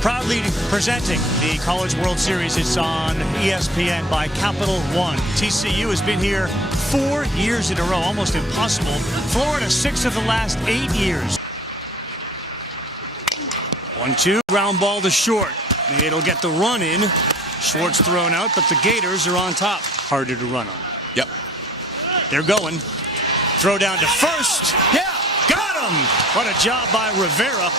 Proudly presenting the College World Series. It's on ESPN by Capital One. TCU has been here 4 years in a row, almost impossible. Florida 6 of the last 8 years. 1-2, ground ball to short. It'll get the run in. Short's thrown out, but the Gators are on top. Harder to run on. Yep. They're going. Throw down to first. Yeah, got him. What a job by Rivera.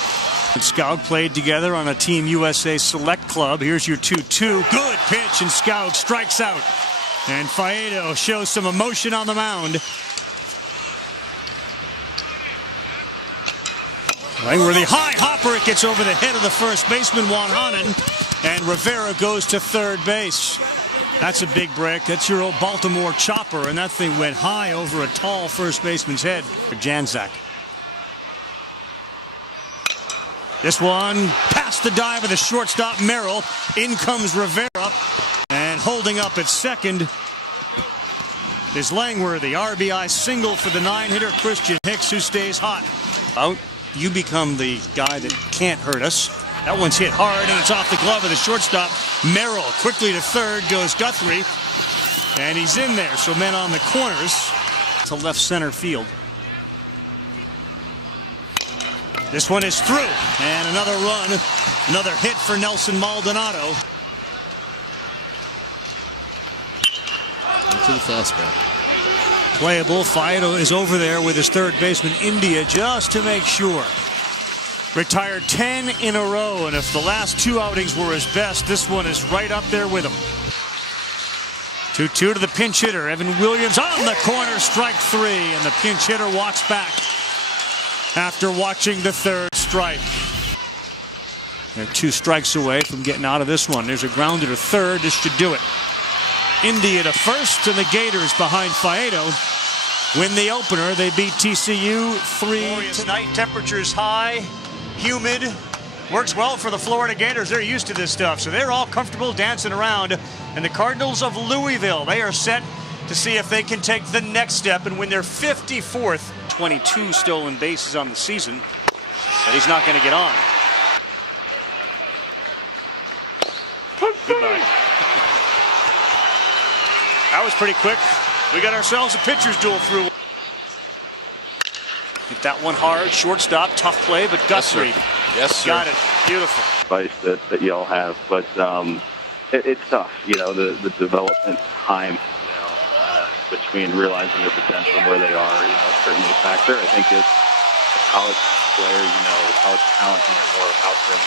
And Scout played together on a Team USA Select Club. Here's your 2-2. Good pitch, and Scout strikes out. And Faedo shows some emotion on the mound. Langworthy, high hopper. It gets over the head of the first baseman, Wanhanen. And Rivera goes to third base. That's a big break. That's your old Baltimore chopper. And that thing went high over a tall first baseman's head. Janczak. This one past the dive of the shortstop, Merrill. In comes Rivera. And holding up at second is Langworthy. RBI single for the 9-hitter Christian Hicks, who stays hot. Out. You become the guy that can't hurt us. That one's hit hard, and it's off the glove of the shortstop. Merrill quickly to third goes Guthrie. And he's in there, so men on the corners to left center field. This one is through, and another run, another hit for Nelson Maldonado. Into the fastball. Playable. Faedo is over there with his third baseman, India, just to make sure. Retired 10 in a row, and if the last 2 outings were his best, this one is right up there with him. 2-2 to the pinch hitter, Evan Williams on the corner, strike 3, and the pinch hitter walks back after watching the third strike. They're 2 strikes away from getting out of this one. There's a grounder to third. This should do it. India to first, and the Gators behind Faedo win the opener. They beat TCU 3. Night temperatures high, humid. Works well for the Florida Gators. They're used to this stuff, so they're all comfortable dancing around. And the Cardinals of Louisville, they are set to see if they can take the next step and win their 54th. 22 stolen bases on the season, but he's not going to get on. Goodbye. That was pretty quick. We got ourselves a pitcher's duel through. Hit that one hard, shortstop, tough play, but Guthrie got it. Beautiful. Advice that y'all have, but it's tough. You know, the development time, between realizing their potential and where they are, certainly a factor. I think it's a college player, college talent, more out them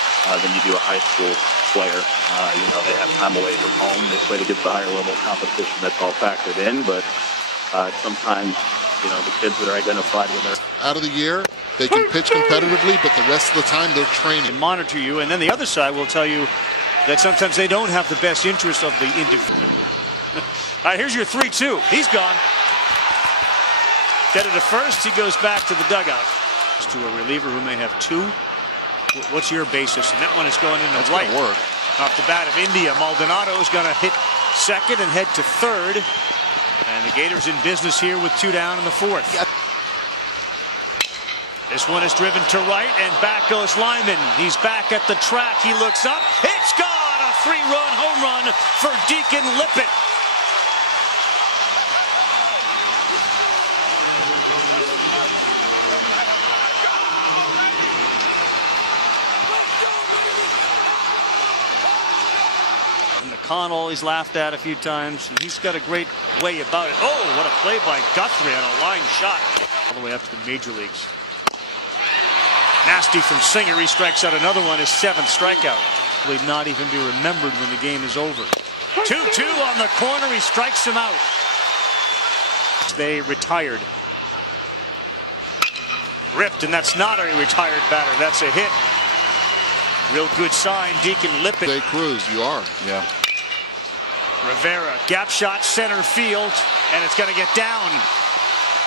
than you do a high school player. They have time away from home. They play against the higher level competition. That's all factored in, but sometimes, the kids that are identified when they're out of the year, they can pitch competitively, but the rest of the time they're training. And monitor you, and then the other side will tell you that sometimes they don't have the best interest of the individual. All right, here's your 3-2. He's gone. Get it to first. He goes back to the dugout. To a reliever who may have 2. What's your basis? And that one is going in the right. That's gonna work. Off the bat of India, Maldonado is going to hit second and head to third. And the Gators in business here with 2 down in the 4th. Yeah. This one is driven to right, and back goes Lyman. He's back at the track. He looks up. It's gone! A 3-run home run for Deacon Lippett. McConnell he's laughed at a few times, and he's got a great way about it. Oh, what a play by Guthrie on a line shot. All the way up to the major leagues. Nasty from Singer. He strikes out another one, his 7th strikeout. Will not even be remembered when the game is over. 2-2 on the corner. He strikes him out. They retired. Ripped, and that's not a retired batter. That's a hit. Real good sign, Deacon Lippett. They cruise, you are. Yeah. Rivera, gap shot, center field, and it's going to get down.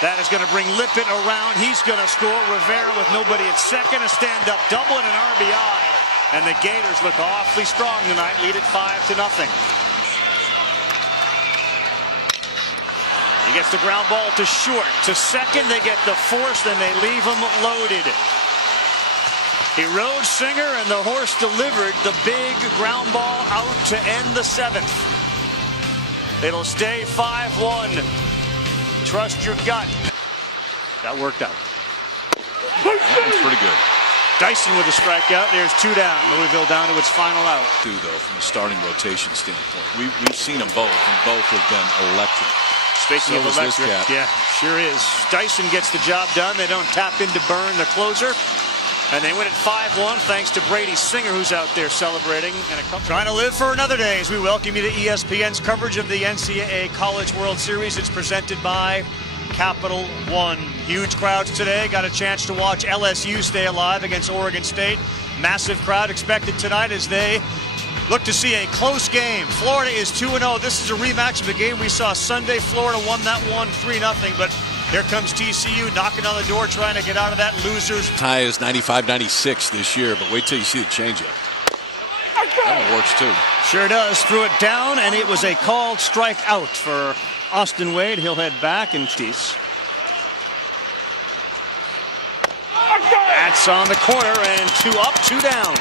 That is going to bring Lippett around. He's going to score. Rivera with nobody at second, a stand-up double and an RBI. And the Gators look awfully strong tonight, lead it 5-0. He gets the ground ball to short. To second, they get the force, then they leave him loaded. He rode Singer, and the horse delivered the big ground ball out to end the seventh. It'll stay 5-1. Trust your gut. That worked out. That's pretty good. Dyson with a strikeout. There's 2 down. Louisville down to its final out. Too, though, from a starting rotation standpoint. We've seen them both, and both have been electric. Speaking of electric, yeah, sure is. Dyson gets the job done. They don't tap into Byrne, the closer. And they win at 5-1 thanks to Brady Singer, who's out there celebrating. And trying to live for another day as we welcome you to ESPN's coverage of the NCAA College World Series. It's presented by Capital One. Huge crowds today. Got a chance to watch LSU stay alive against Oregon State. Massive crowd expected tonight as they look to see a close game. Florida is 2-0. This is a rematch of the game we saw Sunday. Florida won that one 3-0, but here comes TCU knocking on the door, trying to get out of that losers. High is 95-96 this year, but wait till you see the changeup. That one works too. Sure does. Threw it down, and it was a called strikeout for Austin Wade. He'll head back and tease. That's on the corner, and 2 up, 2 down.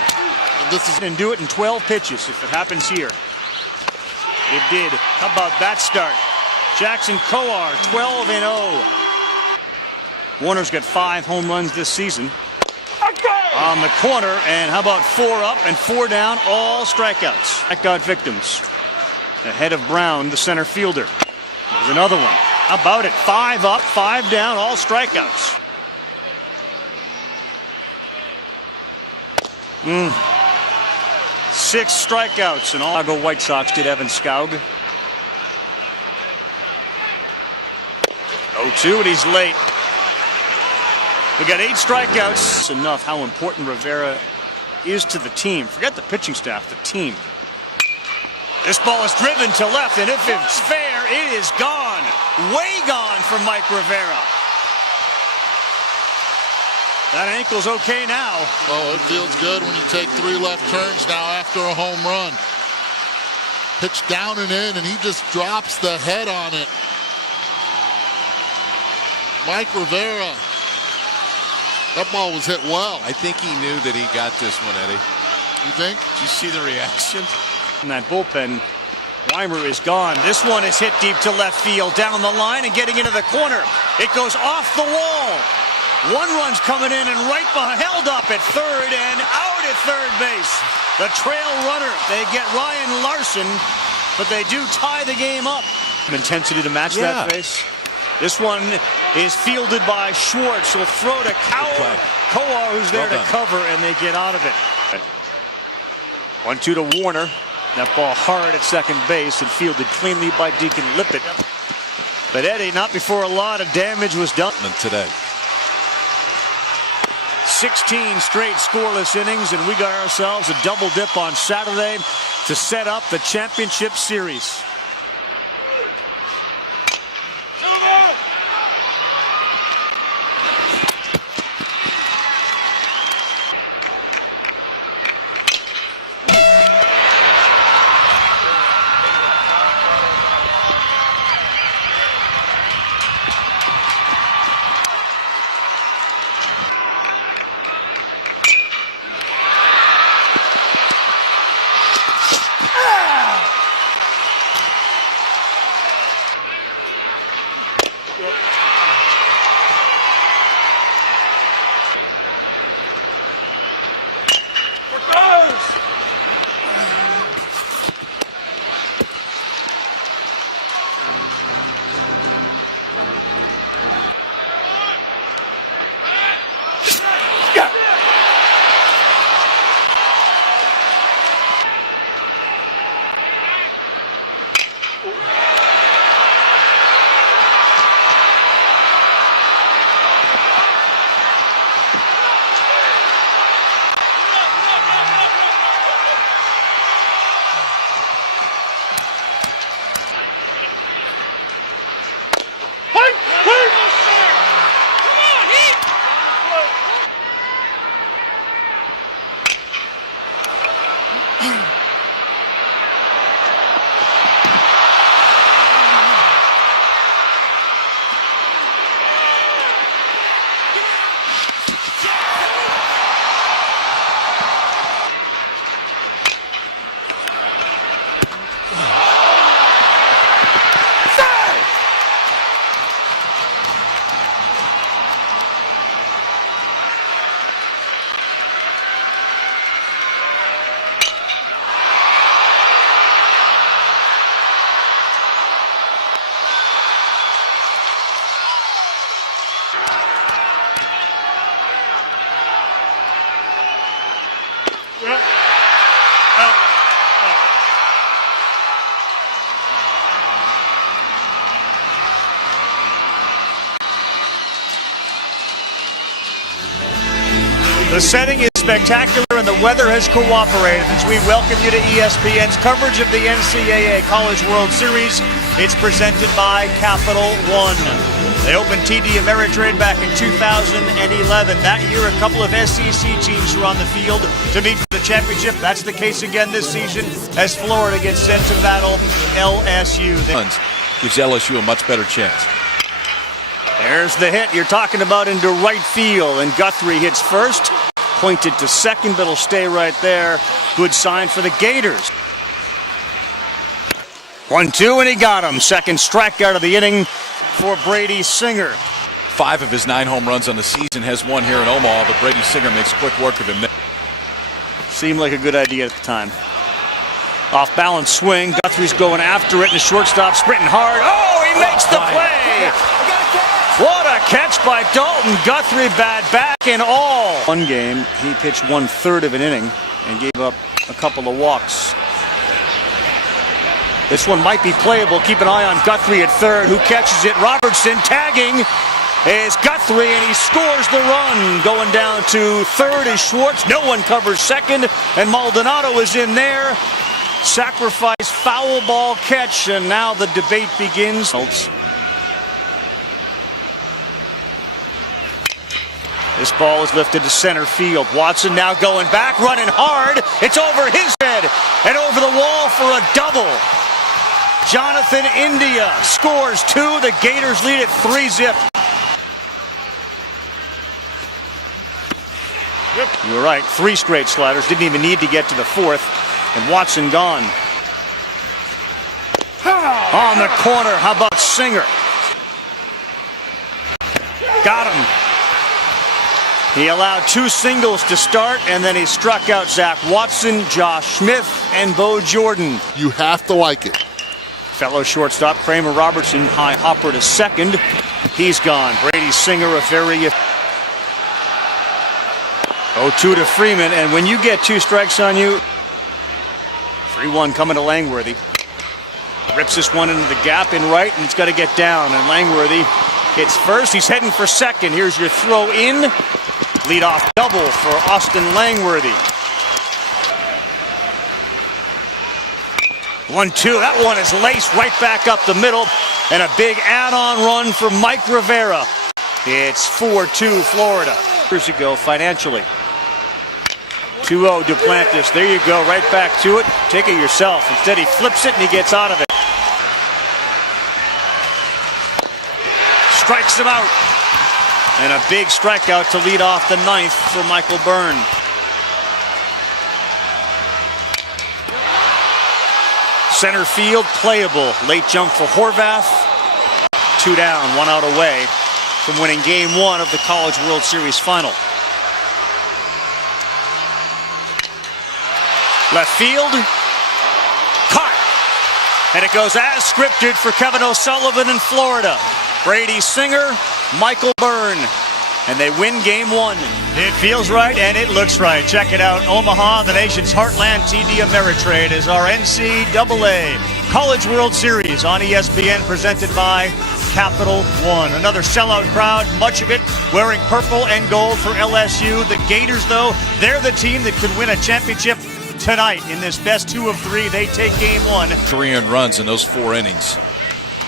And do it in 12 pitches if it happens here. It did. How about that start? Jackson Coar, 12-0. Warner's got 5 home runs this season. On the corner, and how about 4 up and 4 down, all strikeouts. Strikeout victims. Ahead of Brown, the center fielder. There's another one. How about it? 5 up, 5 down, all strikeouts. 6 strikeouts, and all Chicago White Sox did Evan Skaug. 0-2, and he's late. We got 8 strikeouts. It's enough how important Rivera is to the team. Forget the pitching staff, the team. This ball is driven to left, and if it's fair, it is gone. Way gone for Mike Rivera. That ankle's okay now. Oh, it feels good when you take 3 left turns now after a home run. Pitch down and in, and he just drops the head on it. Mike Rivera. That ball was hit well. I think he knew that he got this one, Eddie. You think? Did you see the reaction? In that bullpen, Weimer is gone. This one is hit deep to left field, down the line and getting into the corner. It goes off the wall. 1 run's coming in and right behind, held up at third and out at third base. The trail runner. They get Ryan Larson, but they do tie the game up. Intensity to match that face. This one is fielded by Schwartz. He'll throw to Coar, who's there to cover, and they get out of it. 1-2 to Warner. That ball hard at second base and fielded cleanly by Deacon Lippett. But Eddie, not before a lot of damage was done today. 16 straight scoreless innings, and we got ourselves a double dip on Saturday to set up the championship series. The setting is spectacular and the weather has cooperated as we welcome you to ESPN's coverage of the NCAA College World Series. It's presented by Capital One. They opened TD Ameritrade back in 2011. That year, a couple of SEC teams were on the field to meet for the championship. That's the case again this season as Florida gets sent to battle LSU. Gives LSU a much better chance. There's the hit you're talking about into right field, and Guthrie hits first. Pointed to second, but it'll stay right there. Good sign for the Gators. 1-2, and he got him. Second strikeout of the inning for Brady Singer. 5 of his 9 home runs on the season, has one here in Omaha, but Brady Singer makes quick work of him. Seemed like a good idea at the time. Off balance swing. Guthrie's going after it, and the shortstop sprinting hard. Oh, he makes the play! What a catch by Dalton Guthrie, bad back and all. One game, he pitched 1/3 of an inning and gave up a couple of walks. This one might be playable. Keep an eye on Guthrie at third. Who catches it? Robertson tagging is Guthrie, and he scores the run. Going down to third is Schwartz. No one covers second, and Maldonado is in there. Sacrifice foul ball catch, and now the debate begins. This ball is lifted to center field. Watson now going back, running hard. It's over his head and over the wall for a double. Jonathan India scores 2. The Gators lead it 3-zip. You were right. 3 straight sliders. Didn't even need to get to the 4th. And Watson gone. On the corner. How about Singer? Got him. He allowed 2 singles to start, and then he struck out Zach Watson, Josh Smith, and Bo Jordan. You have to like it. Fellow shortstop Kramer Robertson, high hopper to second. He's gone. Brady Singer, a very 0-2 to Freeman, and when you get 2 strikes on you, 3-1 coming to Langworthy. Rips this one into the gap in right, and it's got to get down, and Langworthy hits first. He's heading for second. Here's your throw in. Leadoff double for Austin Langworthy. 1-2. That one is laced right back up the middle. And a big add-on run for Mike Rivera. It's 4-2 Florida. Years ago financially. 2-0 Duplantis. There you go. Right back to it. Take it yourself. Instead he flips it and he gets out of it. Strikes him out. And a big strikeout to lead off the 9th for Michael Byrne. Center field playable. Late jump for Horvath. 2 down, 1 out away from winning game 1 of the College World Series final. Left field. Caught. And it goes as scripted for Kevin O'Sullivan in Florida. Brady Singer, Michael Byrne, and they win game 1. It feels right and it looks right. Check it out. Omaha, the nation's heartland. TD Ameritrade is our NCAA College World Series on ESPN, presented by Capital One. Another sellout crowd, much of it wearing purple and gold for LSU. The Gators, though, they're the team that could win a championship tonight. In this best 2 of 3, they take game 1. 3 earned runs in those 4 innings.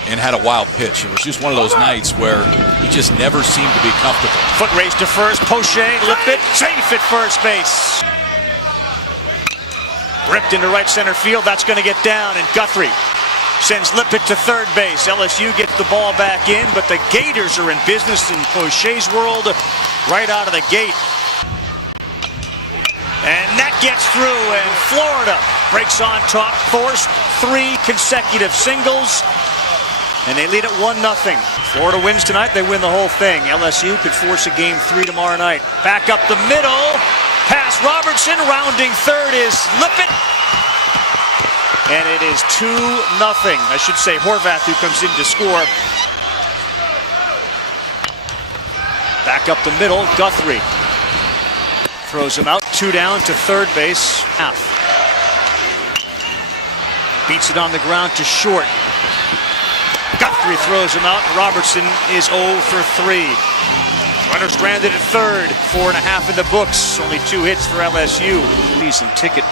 And had a wild pitch. It was just one of those nights where he just never seemed to be comfortable. Foot race to first, Poche, Lippett, safe at first base. Ripped into right center field, that's going to get down, and Guthrie sends Lippett to third base. LSU gets the ball back in, but the Gators are in business in Poche's world right out of the gate. And that gets through, and Florida breaks on top, forced 3 consecutive singles. And they lead at 1-0. Florida wins tonight, they win the whole thing. LSU could force a game 3 tomorrow night. Back up the middle. Pass Robertson, rounding third is Lippett. And it is 2-0. I should say Horvath who comes in to score. Back up the middle, Guthrie. Throws him out 2 down to third base. Half. Beats it on the ground to short. Guthrie throws him out. Robertson is 0 for 3. Runner stranded at third. 4.5 in the books. Only 2 hits for LSU. Decent ticket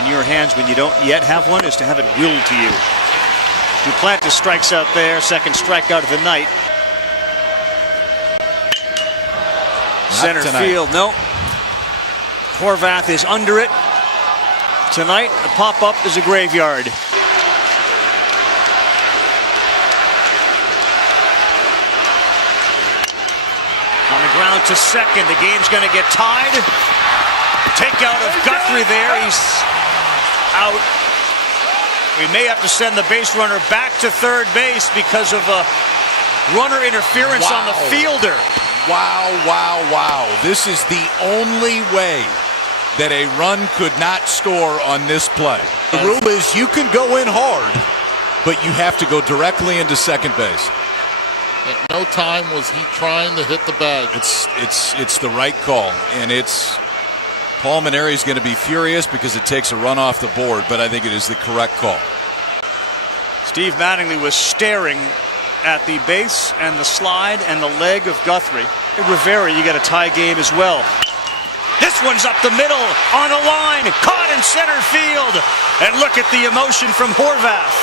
in your hands when you don't yet have one is to have it willed to you. Duplantis strikes out there. Second strikeout of the night. Center field, no. Horvath is under it. Tonight, the pop-up is a graveyard. On the ground to second. The game's going to get tied. Takeout of Guthrie there. He's out. We may have to send the base runner back to third base because of a runner interference on the fielder. Wow, wow, wow. This is the only way that a run could not score on this play. The rule is you can go in hard, but you have to go directly into second base. At no time was he trying to hit the bag. It's the right call, and Paul Maneri's going to be furious because it takes a run off the board, but I think it is the correct call. Steve Mattingly was staring at the base and the slide and the leg of Guthrie. Rivera, you got a tie game as well. This one's up the middle on a line, caught in center field. And look at the emotion from Horvath.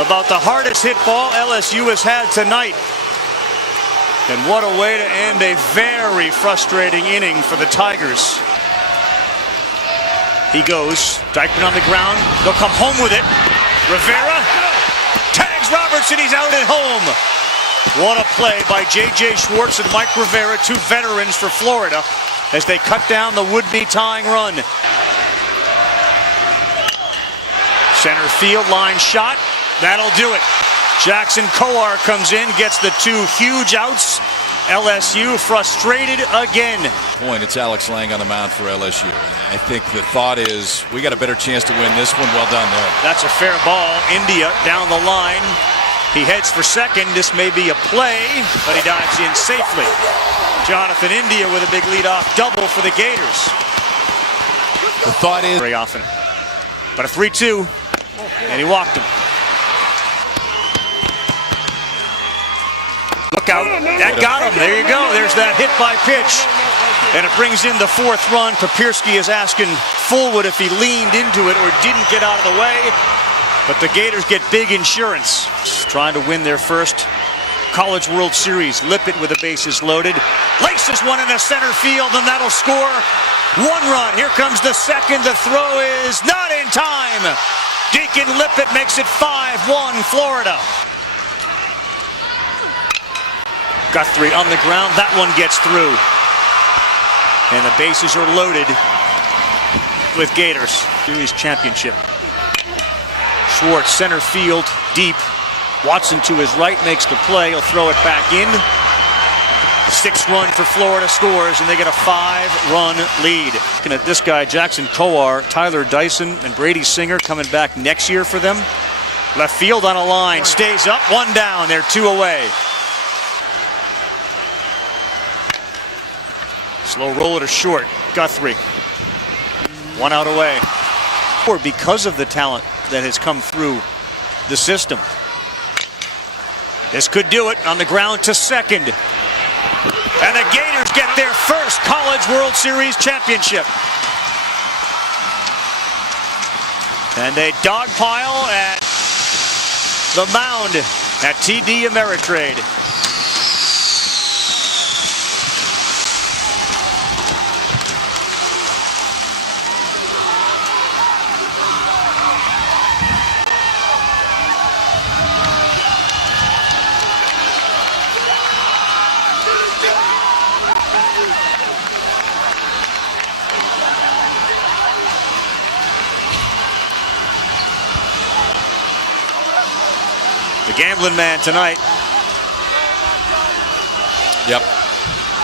About the hardest hit ball LSU has had tonight. And what a way to end a very frustrating inning for the Tigers. He goes, Dykeman on the ground, they'll come home with it. Rivera tags Robertson, he's out at home. What a play by J.J. Schwartz and Mike Rivera, 2 veterans for Florida, as they cut down the would-be tying run. Center field line shot, that'll do it. Jackson Coar comes in, gets the 2 huge outs. LSU frustrated again. It's Alex Lang on the mound for LSU. I think the thought is we got a better chance to win this one. Well done there. That's a fair ball. India down the line. He heads for second. This may be a play, but he dives in safely. Jonathan India with a big leadoff double for the Gators. The thought is very often. But a 3-2, and he walked him. Look out. That got him. There you go. There's that hit by pitch. And it brings in the 4th run. Papirski is asking Fullwood if he leaned into it or didn't get out of the way. But the Gators get big insurance. Trying to win their first College World Series. Lippett with the bases loaded. Laces one in the center field, and that'll score 1 run. Here comes the second. The throw is not in time. Deacon Lippett makes it 5-1 Florida. Guthrie on the ground. That one gets through. And the bases are loaded with Gators. Series championship. Schwartz, center field, deep. Watson to his right makes the play. He'll throw it back in. The 6th run for Florida scores, and they get a 5-run lead. Looking at this guy, Jackson Coar, Tyler Dyson, and Brady Singer coming back next year for them. Left field on a line. Stays up, 1 down. They're 2 away. Slow roller to short. Guthrie. 1 out away. Or because of the talent that has come through the system. This could do it. On the ground to second. And the Gators get their first College World Series championship. And they dogpile at the mound at TD Ameritrade. The gambling man tonight. Yep.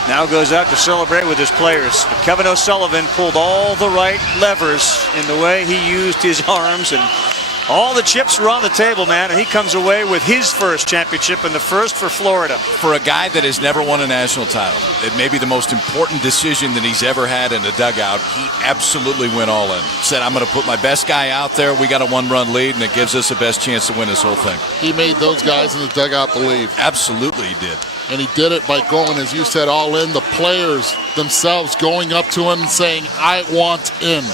Now goes out to celebrate with his players. But Kevin O'Sullivan pulled all the right levers in the way he used his arms and All the chips were on the table, man, and he comes away with his first championship and the first for Florida. For a guy that has never won a national title, it may be the most important decision that he's ever had in the dugout. He absolutely went all in. Said, I'm going to put my best guy out there. We got a one-run lead, and it gives us the best chance to win this whole thing. He made those guys in the dugout believe. Absolutely he did. And he did it by going, as you said, all in. The players themselves going up to him and saying, I want in.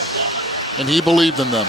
And he believed in them.